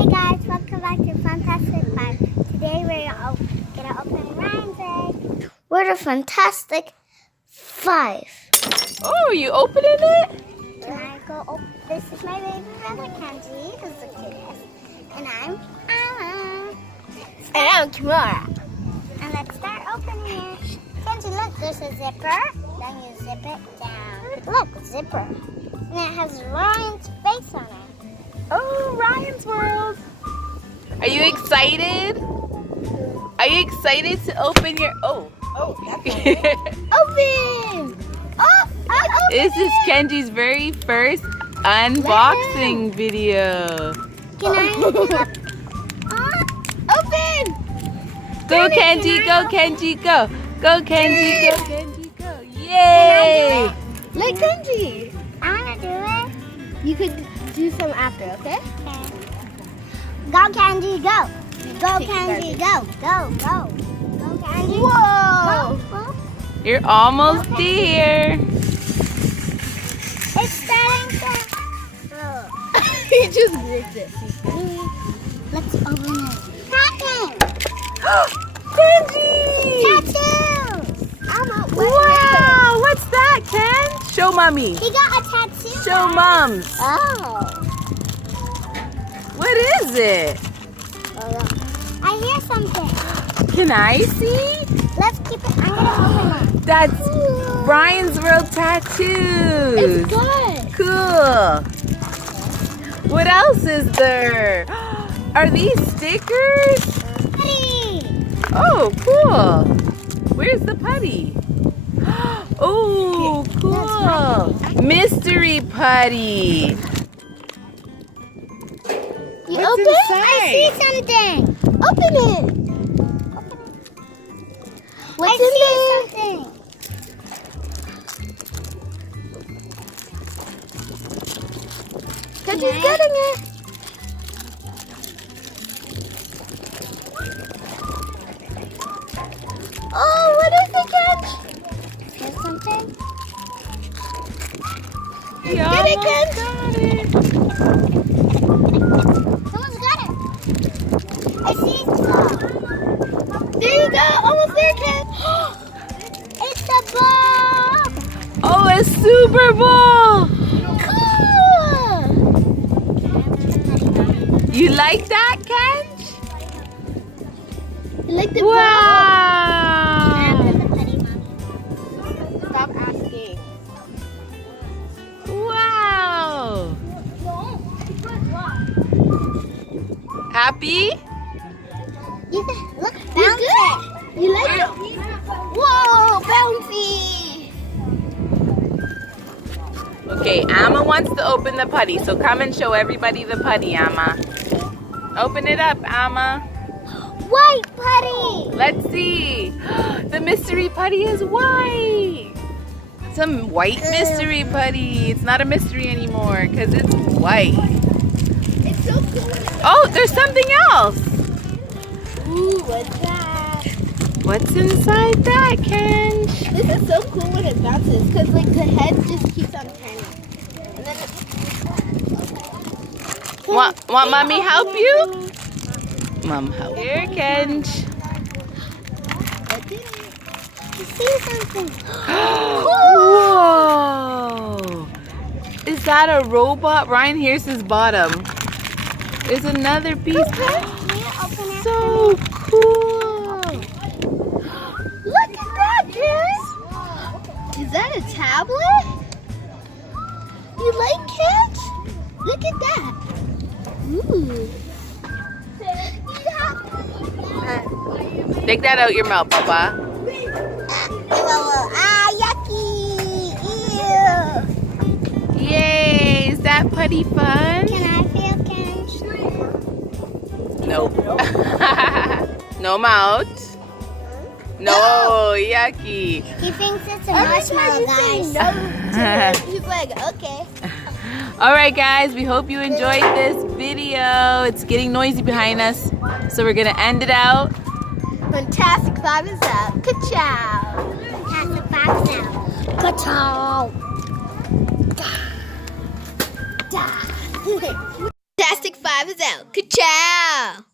Hey guys, welcome back to Fantastic Five. Today we're gonna open Ryan's egg. We're the Fantastic Five. Oh, you opening it? Can I go open? This is my baby brother Kenji, who's the cutest. And I'm Anna. And I'm Kimura. And let's start opening it. Kenji, look, there's a zipper. Then you zip it down. Look, zipper. And it has Ryan's face on it. Oh, Ryan's World. Are you excited? Are you excited to open your... Oh, Open! Oh, I opened This is it. Kenji's very first unboxing video. Can I open up? Open! Go Kenji, go Kenji, go. Go Kenji, go Kenji, go. Yay! Like Kenji. I want to do it. You could do some after, okay? Go Kenji, go. Go Kenji, go. Go, go. Go Kenji. Whoa! Go. You're almost there. It's starting to... He just gripped it. Let's open it. Packing! Kenji! Tattoos! Wow! What's that, Ken? Show mommy. He got a tattoo. Show moms. Oh. What is it? I hear something. Can I see? Let's keep it. I'm gonna open it. That's Ryan's World tattoos. It's good. Cool. What else is there? Are these stickers? Putty. Oh, cool. Where's the putty? Oh, cool. Mystery putty. You What's open? inside? I see something. Open it. What's in there? Something. Because he's getting it. Oh, what is it, Kenj? Here's something. Yeah, Get it, Kenj. got it. Someone's got it. I see it. There you go. Almost there, Kenj. It's the ball. Oh, a Super Bowl. Cool. You like that, Kenj? You like the Wow. Stop asking. Wow. Happy? Look, bouncy. You like it? Whoa, bouncy. Okay, Amma wants to open the putty, so come and show everybody the putty, Amma. Open it up, Amma. White putty. Let's see. The mystery putty is white. Some white mystery putty. It's not a mystery anymore because it's white. It's so cool. Oh, there's something else. Ooh, what's that? What's inside that, Kenj? This is so cool when it bounces because like the head just keeps on turning. And then Want mommy help you? Mom help. Here, Kenj. You see something? Whoa! Is that a robot? Ryan, here's his bottom. There's another piece. Can you open it? So cool! Look at that, Kenj. is that a tablet? You like Kenj? Look at that. Ooh. Take that out your mouth, Papa. Yucky. Ew. Yay! Is that putty fun? Can I feel Kenj? Nope. No mouth. No, yucky. He thinks it's a marshmallow, guys. He's like, okay. All right, guys, we hope you enjoyed this video. It's getting noisy behind us, so we're gonna end it out. Fantastic Five is out. Ka-chow. Fantastic Five now. Ka-chow. Ta Fantastic Five is out. Ka-chow!